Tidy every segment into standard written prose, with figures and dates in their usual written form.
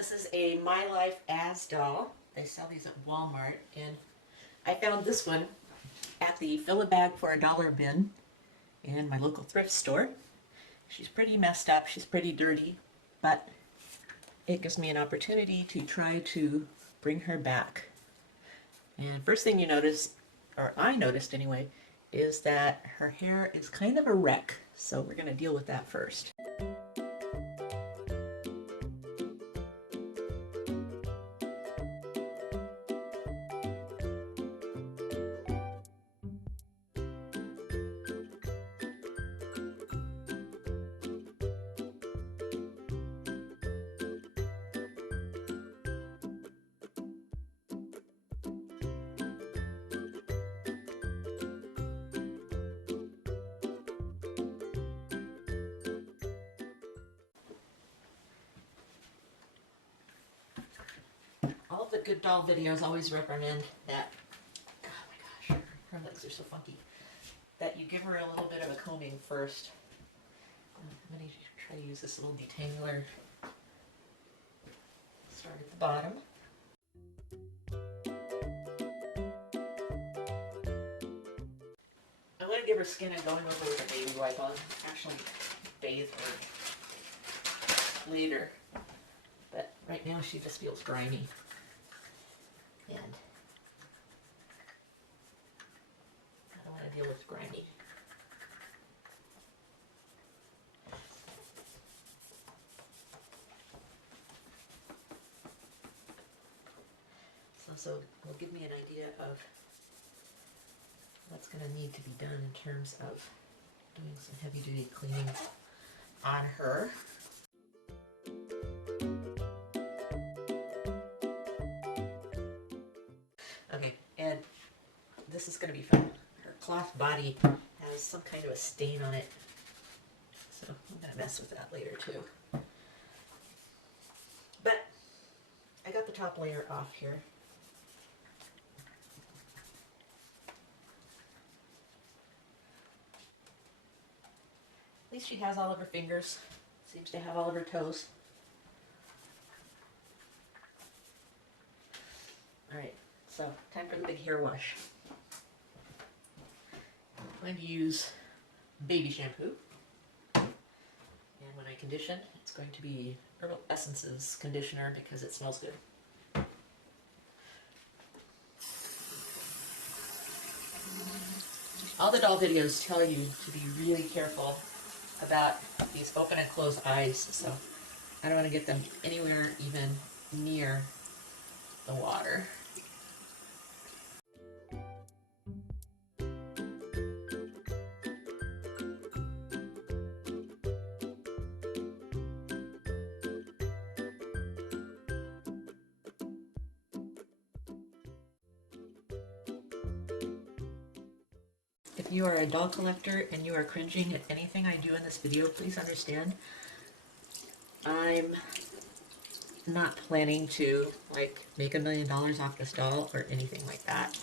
This is a My Life As doll. They sell these at Walmart, and I found this one at the fill a bag for $1 bin in my local thrift store. She's pretty messed up, she's pretty dirty, but it gives me an opportunity to try to bring her back. And first thing you notice, or I noticed anyway, is that her hair is kind of a wreck. So we're going to deal with that first. All of the good doll videos always recommend that, oh my gosh, her legs are so funky, that you give her a little bit of a combing first. I'm going to try to use this little detangler. Start at the bottom. I'm going to give her skin and going over with a baby wipe. I'll actually bathe her later. But right now she just feels grimy. And I don't want to deal with grimy. So will give me an idea of what's going to need to be done in terms of doing some heavy duty cleaning on her. Okay, and this is going to be fun. Her cloth body has some kind of a stain on it, so I'm going to mess with that later too. But I got the top layer off here. At least she has all of her fingers. Seems to have all of her toes. Alright, so time for the big hair wash. I'm going to use baby shampoo. And when I condition, it's going to be Herbal Essences conditioner because it smells good. All the doll videos tell you to be really careful about these open and closed eyes, so I don't want to get them anywhere even near the water. If you are a doll collector and you are cringing at anything I do in this video, please understand I'm not planning to make $1 million off this doll or anything like that.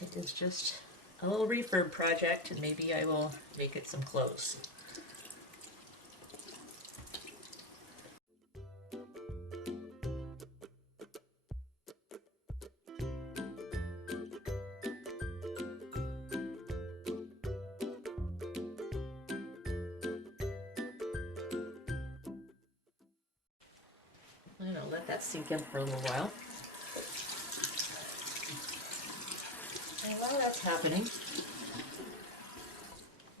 It is just a little refurb project, and maybe I will make it some clothes. I'm going to let that sink in for a little while. And while that's happening, I'm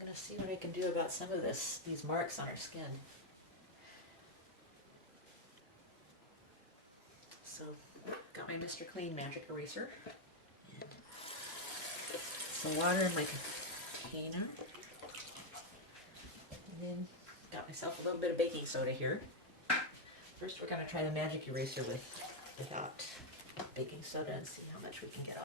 going to see what I can do about some of these marks on her skin. So, got my Mr. Clean Magic Eraser. And some water in my container. And then got myself a little bit of baking soda here. First we're going to try the magic eraser without baking soda and see how much we can get off.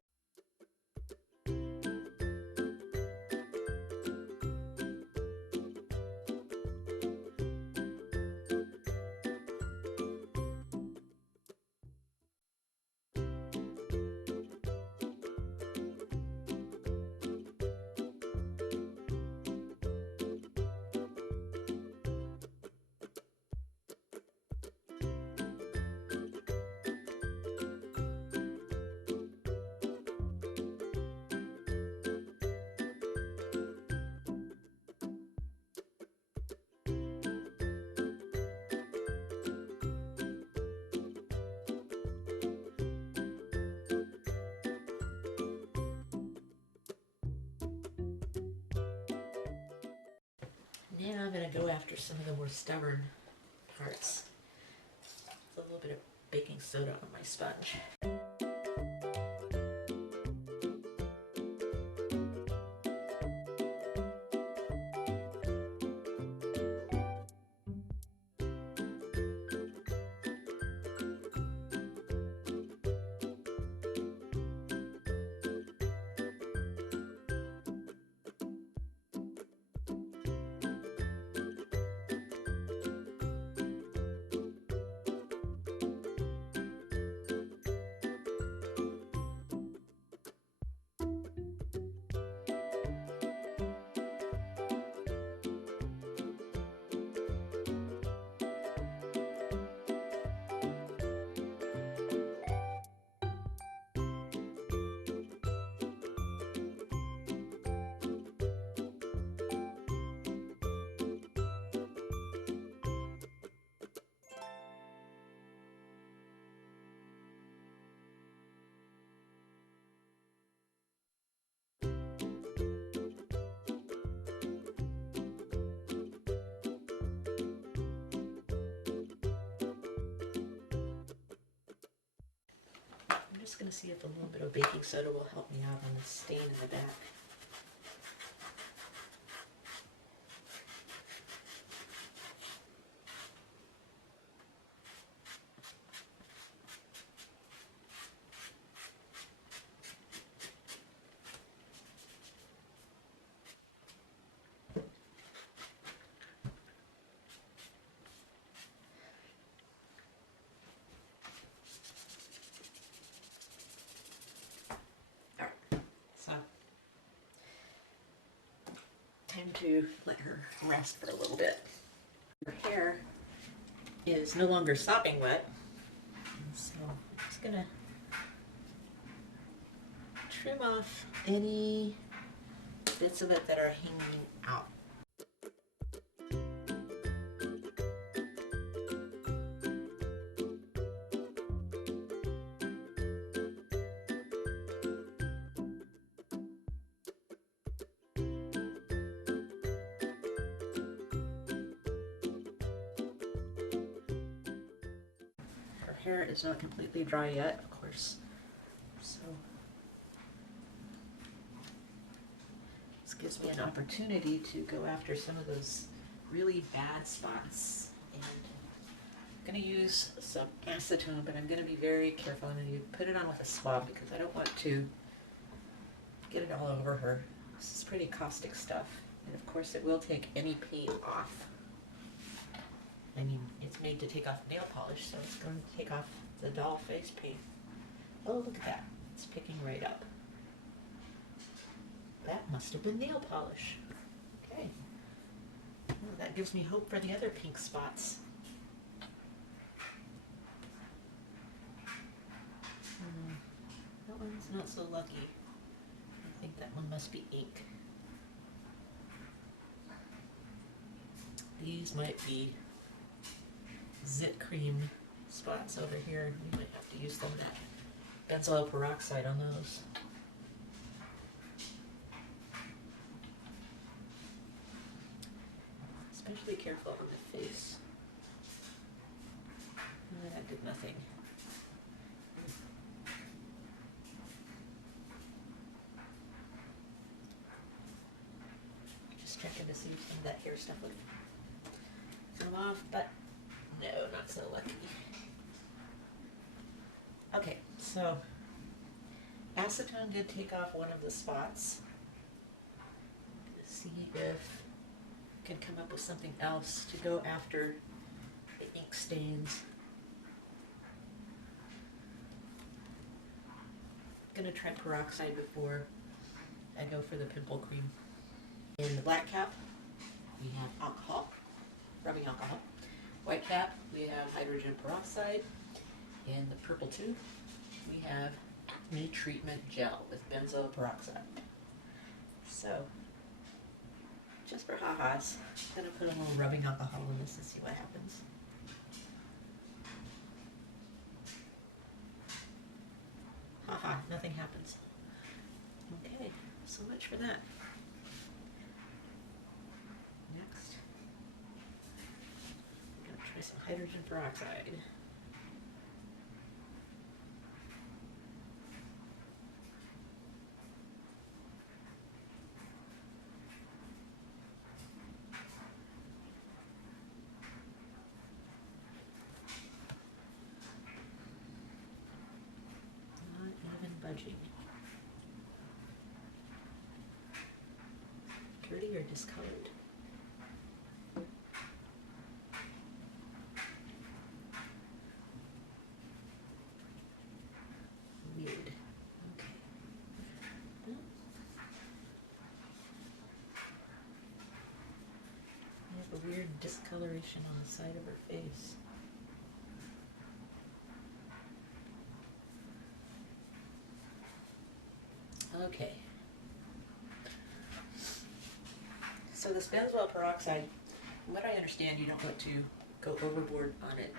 And I'm going to go after some of the more stubborn parts. A little bit of baking soda on my sponge. I'm just going to see if a little bit of baking soda will help me out on the stain in the back. So, time to let her rest for a little bit. Her hair is no longer sopping wet, so I'm just gonna trim off any bits of it that are hanging out. Her hair is not completely dry yet, of course, so this gives me an opportunity to go after some of those really bad spots. And I'm going to use some acetone, but I'm going to be very careful. I'm going to put it on with a swab because I don't want to get it all over her. This is pretty caustic stuff, and of course it will take any paint off. I mean, it's made to take off nail polish, so it's going to take off the doll face paint. Oh, look at that. It's picking right up. That must have been nail polish. Okay. Well, that gives me hope for the other pink spots. That one's not so lucky. I think that one must be ink. These might be zit cream spots over here. You might have to use some of that benzoyl peroxide on those. Especially careful on the face. That did nothing. Just checking to see if some of that hair stuff would come off, but no, not so lucky. Okay, so acetone did take off one of the spots. Let's see if I can come up with something else to go after the ink stains. I'm gonna try peroxide before I go for the pimple cream. In the black cap, we have alcohol, rubbing alcohol. White cap, we have hydrogen peroxide. In the purple tube, we have retreatment gel with benzoyl peroxide. So, just for ha-has, I'm going to put a little rubbing alcohol in this and see what happens. Ha-ha, nothing happens. Okay, so much for that. Next, some hydrogen peroxide. Not even budging. Dirty or discolored? Weird. Okay. Well, we have a weird discoloration on the side of her face. Okay. So this benzoyl peroxide, from what I understand, you don't want to go overboard on it.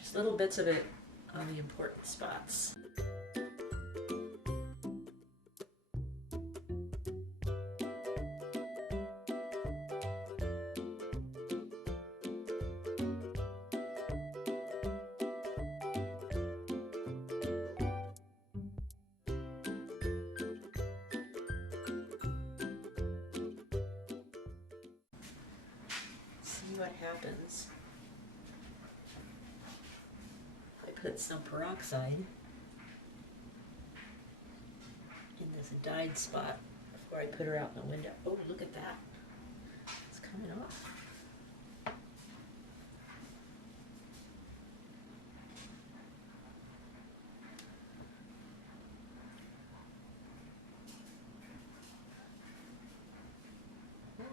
Just little bits of it on the important spots. See what happens if I put some peroxide in this dyed spot before I put her out in the window. Oh, look at that. It's coming off. Oh,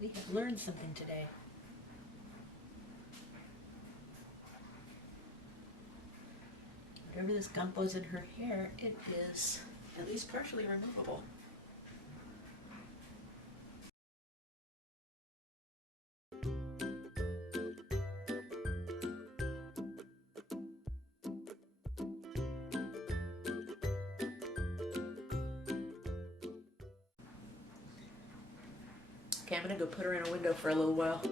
we have learned something today. Whatever this gump was in her hair, it is at least partially removable. Okay, I'm gonna go put her in a window for a little while.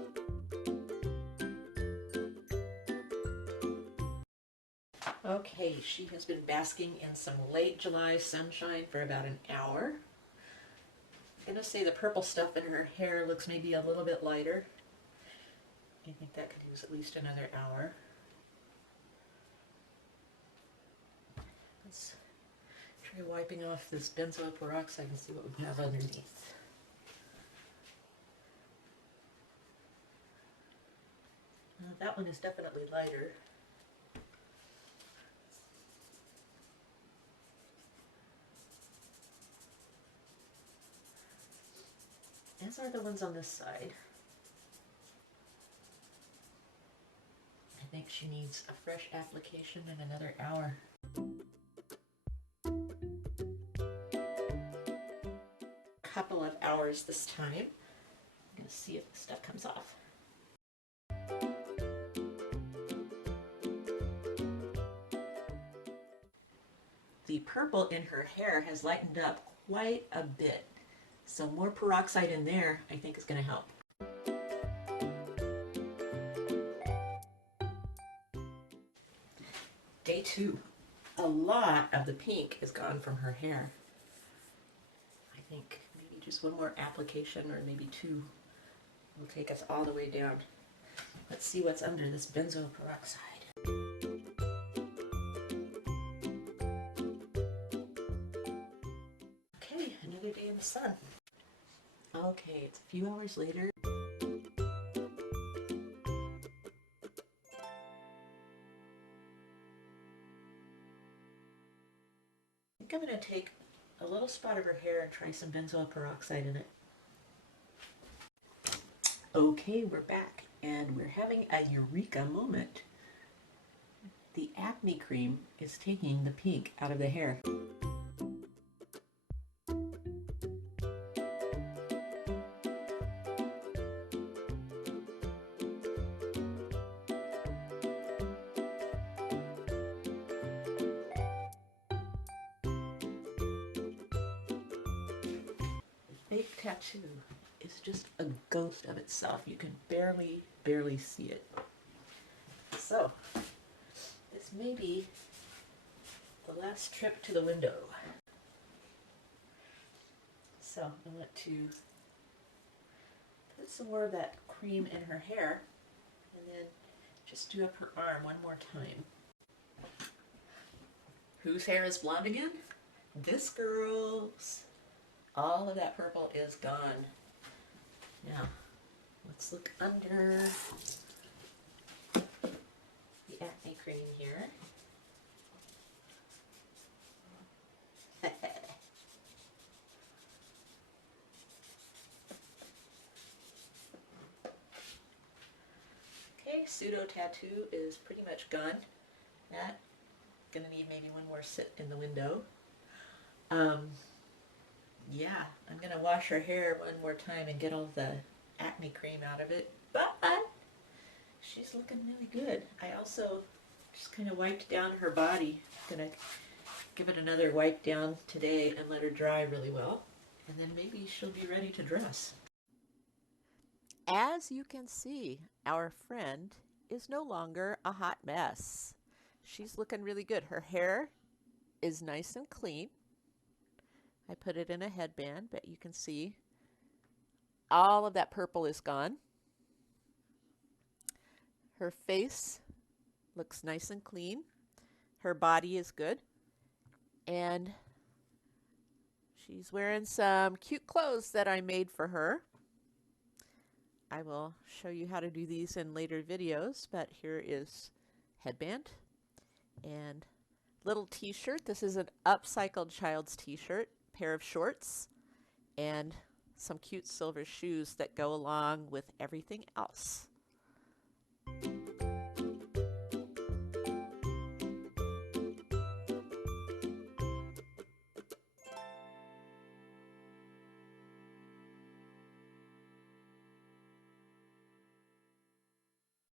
Okay, she has been basking in some late July sunshine for about an hour. I'm gonna say the purple stuff in her hair looks maybe a little bit lighter. I think that could use at least another hour. Let's try wiping off this benzoyl peroxide and see what we have underneath. That one is definitely lighter. As are the ones on this side. I think she needs a fresh application in another hour. Couple of hours this time. I'm going to see if the stuff comes off. The purple in her hair has lightened up quite a bit. So more peroxide in there, I think, is going to help. Day 2. A lot of the pink is gone from her hair. I think maybe just one more application, or maybe 2, will take us all the way down. Let's see what's under this benzoyl peroxide. Okay, another day in the sun. Okay, it's a few hours later. I think I'm going to take a little spot of her hair and try some benzoyl peroxide in it. Okay, we're back, and we're having a eureka moment. The acne cream is taking the pink out of the hair. Fake tattoo is is just a ghost of itself. You can barely see it. So, this may be the last trip to the window. So, I want to put some more of that cream in her hair and then just do up her arm one more time. Whose hair is blonde again? This girl's. All of that purple is gone. Now, let's look under the acne cream here. Okay, pseudo tattoo is pretty much gone. That gonna need maybe one more sit in the window. Yeah, I'm gonna wash her hair one more time and get all the acne cream out of it. But she's looking really good. I also just kind of wiped down her body. Gonna give it another wipe down today and let her dry really well. And then maybe she'll be ready to dress. As you can see, our friend is no longer a hot mess. She's looking really good. Her hair is nice and clean. I put it in a headband, but you can see all of that purple is gone. Her face looks nice and clean. Her body is good. And she's wearing some cute clothes that I made for her. I will show you how to do these in later videos, but here is headband and little t-shirt. This is an upcycled child's t-shirt, pair of shorts, and some cute silver shoes that go along with everything else.